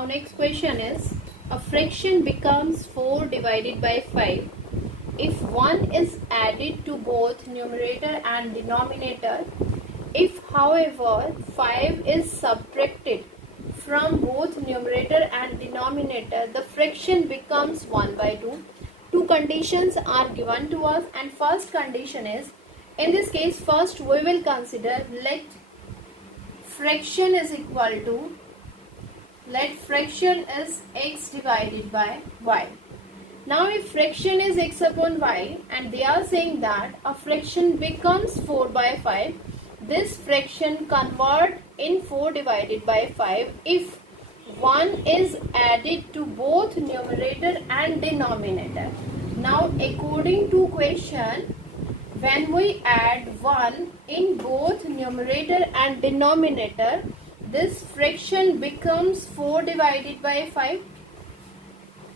Now next question is, a fraction becomes 4 divided by 5 if 1 is added to both numerator and denominator. If however 5 is subtracted from both numerator and denominator, the fraction becomes 1 by 2. Two conditions are given to us, and first condition is, in this case first we will consider let fraction is x divided by y. Now if fraction is x upon y and they are saying that a fraction becomes 4 by 5, this fraction convert in 4 divided by 5 if 1 is added to both numerator and denominator. Now according to question, when we add 1 in both numerator and denominator, this fraction becomes 4 divided by 5.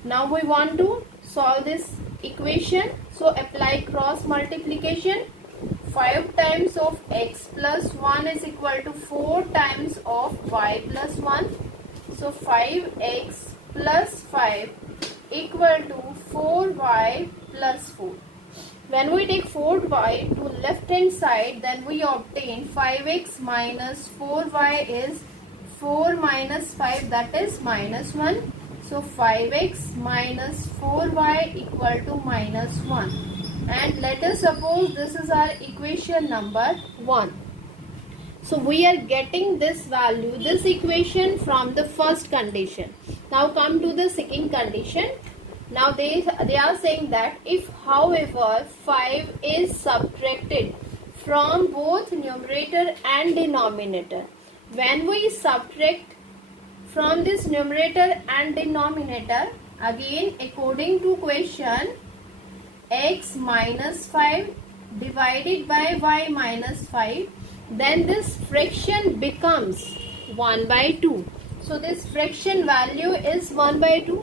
Now we want to solve this equation. So apply cross multiplication. 5 times of x plus 1 is equal to 4 times of y plus 1. So 5x plus 5 equal to 4y plus 4. When we take 4y to left hand side, then we obtain 5x minus 4y is 4 minus 5, that is minus 1. So 5x minus 4y equal to minus 1. And let us suppose this is our equation number 1. So we are getting this value, this equation from the first condition. Now come to the second condition. Now they are saying that if however 5 is subtracted from both numerator and denominator, when we subtract from this numerator and denominator, again according to question, x minus 5 divided by y minus 5, then this fraction becomes 1 by 2. So this fraction value is 1 by 2.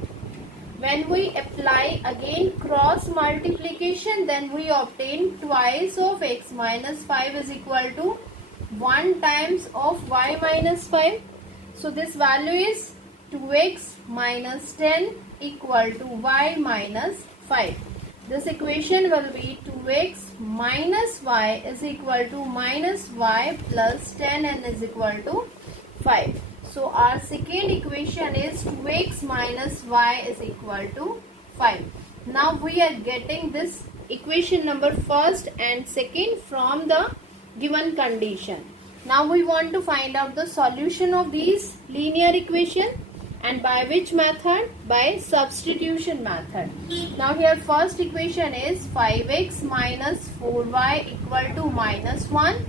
When we apply again cross multiplication, then we obtain twice of x minus 5 is equal to 1 times of y minus 5. So this value is 2x minus 10 equal to y minus 5. This equation will be 2x minus y is equal to minus y plus 10 and is equal to 5. So our second equation is 2x minus y is equal to 5. Now we are getting this equation number first and second from the given condition. Now we want to find out the solution of these linear equation, and by which method? By substitution method. Now here first equation is 5x minus 4y equal to minus 1,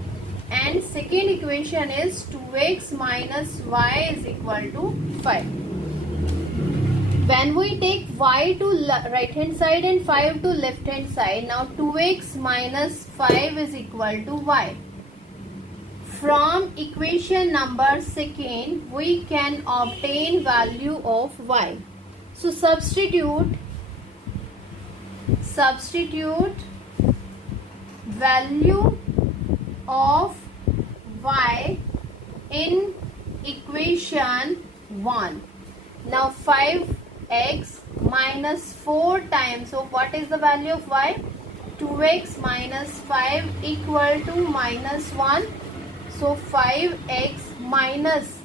and second equation is 2x minus y is equal to 5. When we take y to right hand side and 5 to left hand side, now 2x minus 5 is equal to y. From equation number second, we can obtain value of y. So substitute value of y in equation 1. Now 5x minus 4 times, so what is the value of y? 2x minus 5 equal to minus 1. So 5x minus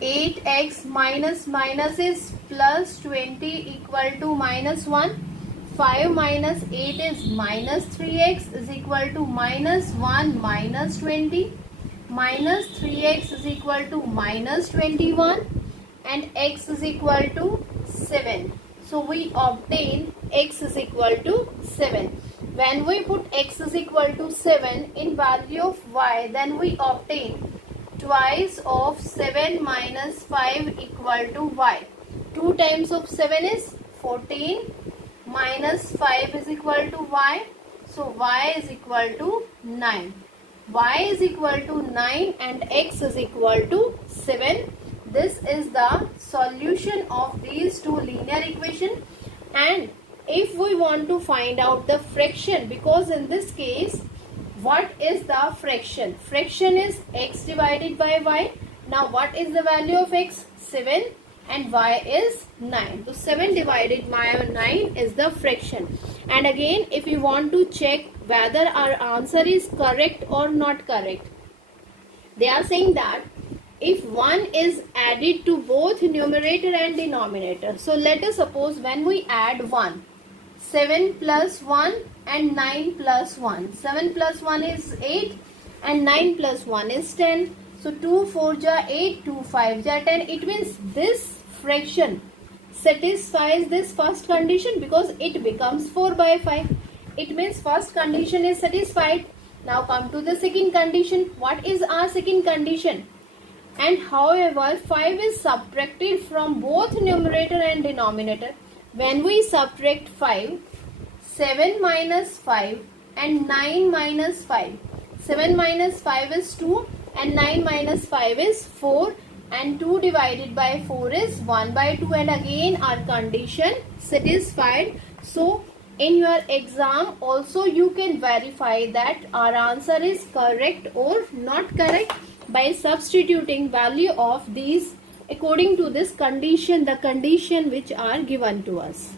8x minus minus is plus 20 equal to minus 1. 5 minus 8 is minus 3x is equal to minus 1 minus 20. Minus 3x is equal to minus 21, and x is equal to 7. So we obtain x is equal to 7. When we put x is equal to 7 in value of y, then we obtain twice of 7 minus 5 equal to y. 2 times of 7 is 14 minus 5 is equal to y. So y is equal to 9. Y is equal to 9 and x is equal to 7. This is the solution of these two linear equations. And if we want to find out the fraction, because in this case, what is the fraction? Fraction is x divided by y. Now what is the value of x? 7. and y is 9. So 7 divided by 9 is the fraction. And again, if you want to check whether our answer is correct or not correct, they are saying that if 1 is added to both numerator and denominator. So let us suppose when we add 1, 7 plus 1 and 9 plus 1. 7 plus 1 is 8 and 9 plus 1 is 10. So 2 4 ja 8, 2 5 ja 10. It means this fraction satisfies this first condition because it becomes 4 by 5. It means first condition is satisfied. Now come to the second condition. What is our second condition? And however, 5 is subtracted from both numerator and denominator. When we subtract 5, 7 minus 5 and 9 minus 5. 7 minus 5 is 2 and 9 minus 5 is 4, and 2 divided by 4 is 1 by 2, and again our condition satisfied. So in your exam also you can verify that our answer is correct or not correct by substituting value of these according to this condition, the condition which are given to us.